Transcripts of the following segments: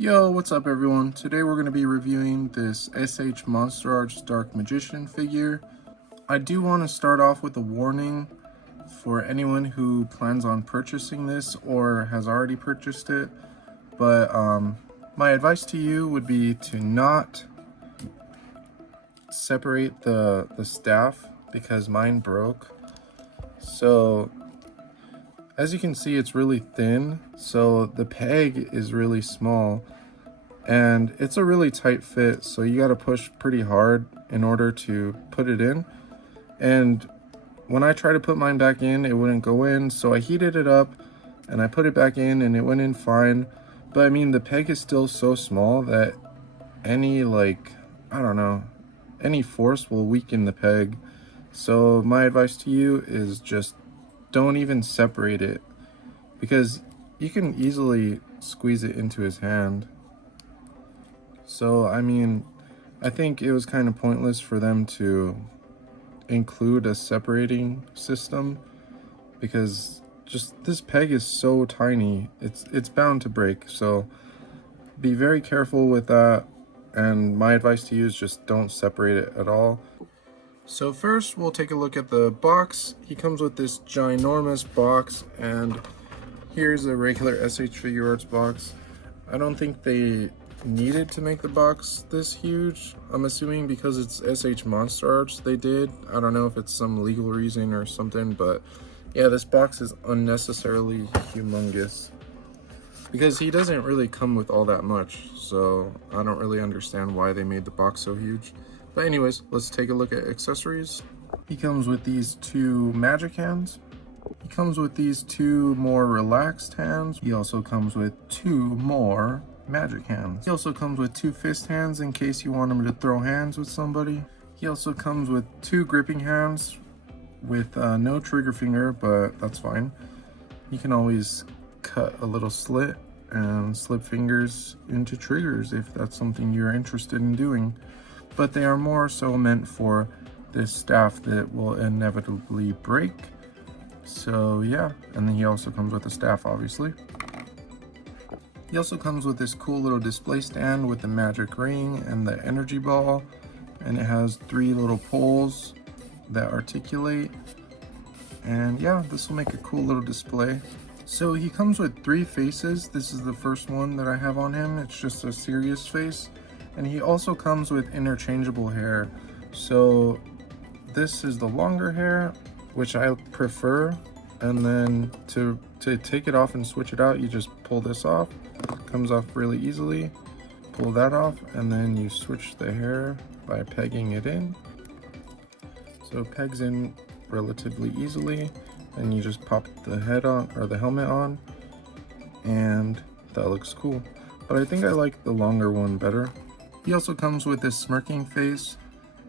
Yo, what's up everyone? Today we're going to be reviewing this SH Monster Arts Dark Magician figure. I do want to start off with a warning for anyone who plans on purchasing this or has already purchased it. But my advice to you would be to not separate the staff because mine broke. So as you can see, it's really thin, so the peg is really small and it's a really tight fit, so you got to push pretty hard in order to put it in. And when I tried to put mine back in, it wouldn't go in, so I heated it up and I put it back in and it went in fine. But I mean, the peg is still so small that any any force will weaken the peg. So my advice to you is just don't even separate it, because you can easily squeeze it into his hand. So I mean, I think it was kind of pointless for them to include a separating system, because just this peg is so tiny, it's bound to break. So be very careful with that, and my advice to you is just don't separate it at all. So first we'll take a look at the box. He comes with this ginormous box, and here's a regular SH Figure Arts box. I don't think they needed to make the box this huge. I'm assuming because it's SH Monster Arts they did. I don't know if it's some legal reason or something, but yeah, this box is unnecessarily humongous because he doesn't really come with all that much, so I don't really understand why they made the box so huge. But anyways, let's take a look at accessories. He comes with these two magic hands. He comes with these two more relaxed hands. He also comes with two more magic hands. He also comes with two fist hands in case you want him to throw hands with somebody. He also comes with two gripping hands with no trigger finger, but that's fine. You can always cut a little slit and slip fingers into triggers if that's something you're interested in doing. But they are more so meant for this staff that will inevitably break. So yeah, and then he also comes with a staff, obviously. He also comes with this cool little display stand with the magic ring and the energy ball, and it has three little poles that articulate. And yeah, this will make a cool little display. So he comes with three faces. This is the first one that I have on him. It's just a serious face. And he also comes with interchangeable hair. So this is the longer hair, which I prefer. And then to take it off and switch it out, you just pull this off. Comes off really easily. Pull that off, and then you switch the hair by pegging it in. So it pegs in relatively easily, and you just pop the head on, or the helmet on, and that looks cool. But I think I like the longer one better. He also comes with this smirking face.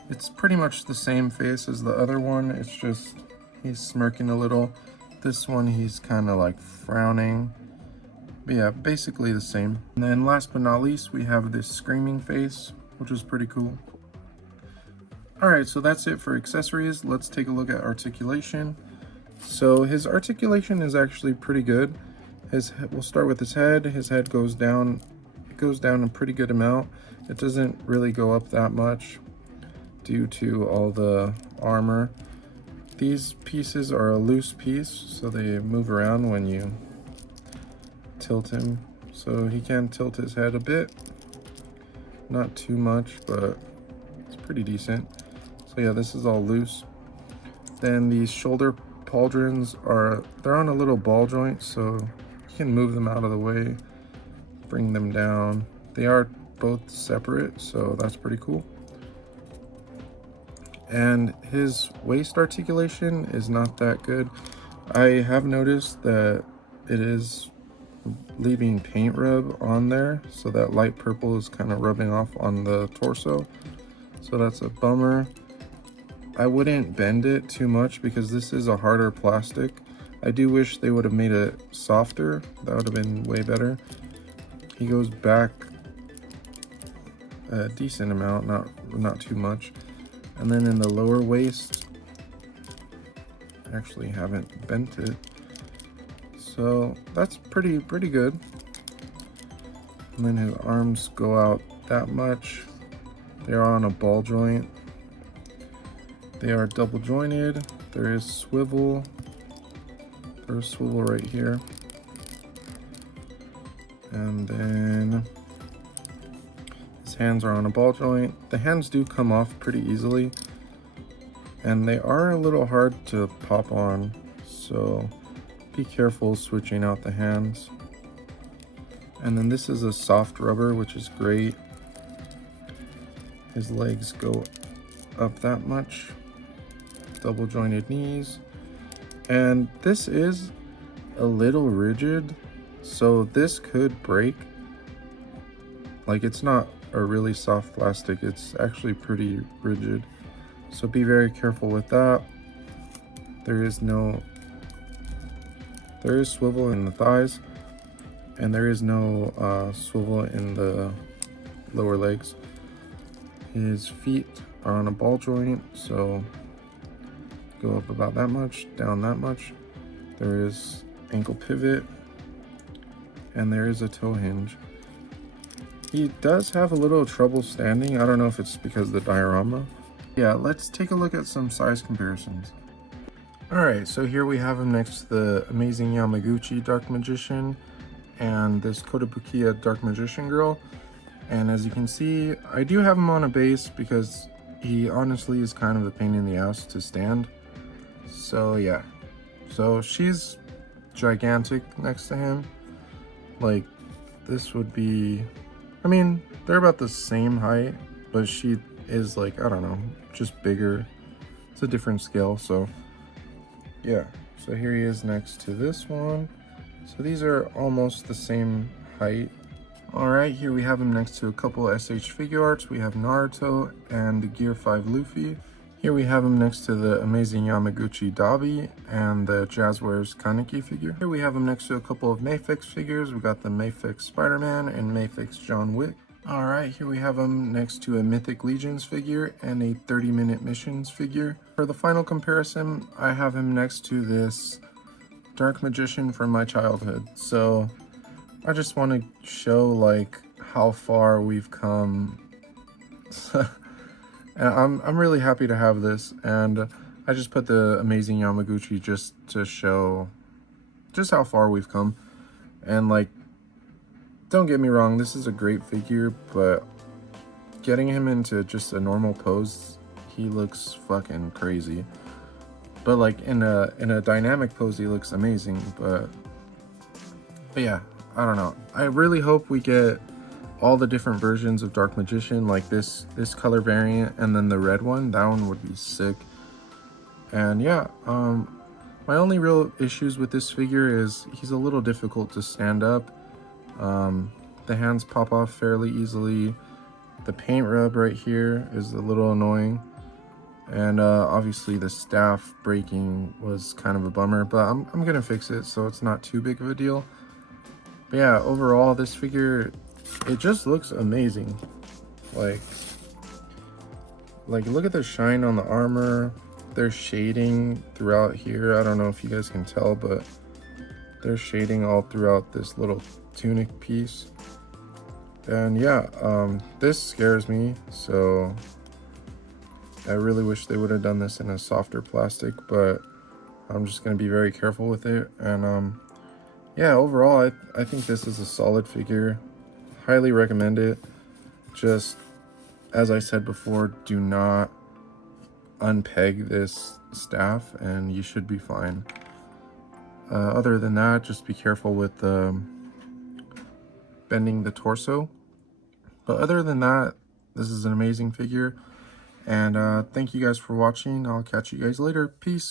It's pretty much the same face as the other one, it's just he's smirking a little. This one he's kind of like frowning. But yeah, basically the same. And then last but not least, we have this screaming face, which is pretty cool. Alright, so that's it for accessories. Let's take a look at articulation. So his articulation is actually pretty good. We'll start with his head. His head goes down. It goes down a pretty good amount. It doesn't really go up that much due to all the armor. These pieces are a loose piece, so they move around when you tilt him. So he can tilt his head a bit. Not too much, but it's pretty decent. So yeah, this is all loose. Then these shoulder pauldrons they're on a little ball joint, so you can move them out of the way, bring them down. They are both separate, so that's pretty cool. And his waist articulation is not that good. I have noticed that it is leaving paint rub on there, so that light purple is kind of rubbing off on the torso, so that's a bummer. I wouldn't bend it too much because this is a harder plastic. I do wish they would have made it softer. That would have been way better. He goes back a decent amount, not too much. And then in the lower waist, I actually haven't bent it, so that's pretty good. And then his arms go out that much. They're on a ball joint. They are double jointed. There is swivel. There's swivel right here. And then his hands are on a ball joint. The hands do come off pretty easily, and they are a little hard to pop on, so be careful switching out the hands. And then this is a soft rubber, which is great. His legs go up that much. Double jointed knees. And this is a little rigid, so this could break. Like, it's not a really soft plastic, it's actually pretty rigid. So be very careful with that. There is swivel in the thighs, and there is no swivel in the lower legs. His feet are on a ball joint, so go up about that much, down that much. There is ankle pivot, and there is a toe hinge. He does have a little trouble standing. I don't know if it's because of the diorama. Yeah, let's take a look at some size comparisons. Alright, so here we have him next to the amazing Yamaguchi Dark Magician and this Kotobukiya Dark Magician girl. And as you can see, I do have him on a base because he honestly is kind of a pain in the ass to stand. So yeah, so she's gigantic next to him. Like, this would be, I mean, they're about the same height, but she is like, I don't know, just bigger. It's a different scale, so yeah. So here he is next to this one. So these are almost the same height. All right, here we have him next to a couple SH figure arts. We have Naruto and the Gear 5 Luffy. Here we have him next to the amazing Yamaguchi Dabi and the Jazzwares Kaneki figure. Here we have him next to a couple of Mayfix figures. We got the Mayfix Spider-Man and Mayfix John Wick. All right, here we have him next to a Mythic Legions figure and a 30-minute missions figure. For the final comparison, I have him next to this Dark Magician from my childhood. So I just want to show like how far we've come. And I'm really happy to have this, and I just put the amazing Yamaguchi just to show just how far we've come. And like, don't get me wrong, this is a great figure, but getting him into just a normal pose, he looks fucking crazy. But like in a dynamic pose, he looks amazing. But yeah, I don't know. I really hope we get all the different versions of Dark Magician, like this color variant, and then the red one. That one would be sick. And yeah, my only real issues with this figure is he's a little difficult to stand up. The hands pop off fairly easily. The paint rub right here is a little annoying. And obviously the staff breaking was kind of a bummer, but I'm gonna fix it, so it's not too big of a deal. But yeah, overall this figure, it just looks amazing. Like look at the shine on the armor. There's shading throughout here. I don't know if you guys can tell, but there's shading all throughout this little tunic piece. And yeah, this scares me, so I really wish they would have done this in a softer plastic, but I'm just going to be very careful with it. And yeah, overall, I think this is a solid figure. Highly recommend it. Just, as I said before, do not unpeg this staff and you should be fine. Other than that, just be careful with bending the torso. But other than that, this is an amazing figure. And thank you guys for watching. I'll catch you guys later. Peace.